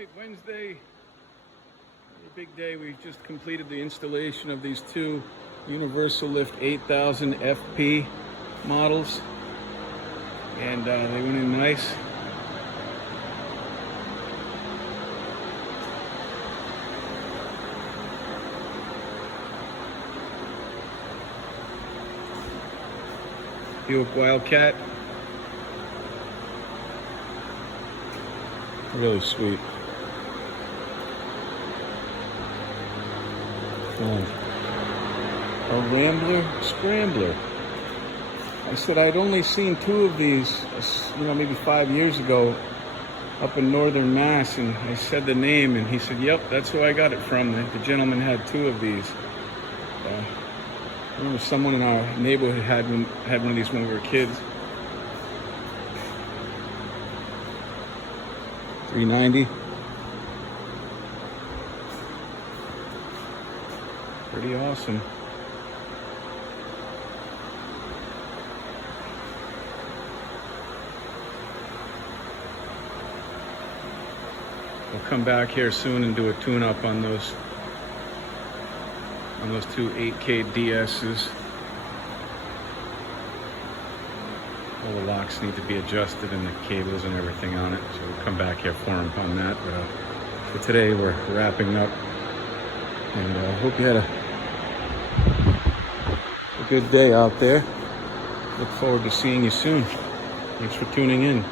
right, Wednesday, a big day. We just completed the installation of these two Universal Lift 8000 FP models, and they went in nice. Buick Wildcat. Really sweet. And a Rambler Scrambler. I said I'd only seen two of these, maybe 5 years ago up in northern Mass, and I said the name, and he said, yep, that's who I got it from. The gentleman had two of these. I remember someone in our neighborhood had one of these when we were kids. $390. Pretty awesome. We'll come back here soon and do a tune-up on those two 8K DSs. All the locks need to be adjusted and the cables and everything on it, so we'll come back here for them on that. But for today, we're wrapping up, and I hope you had a good day out there. Look forward to seeing you soon. Thanks for tuning in.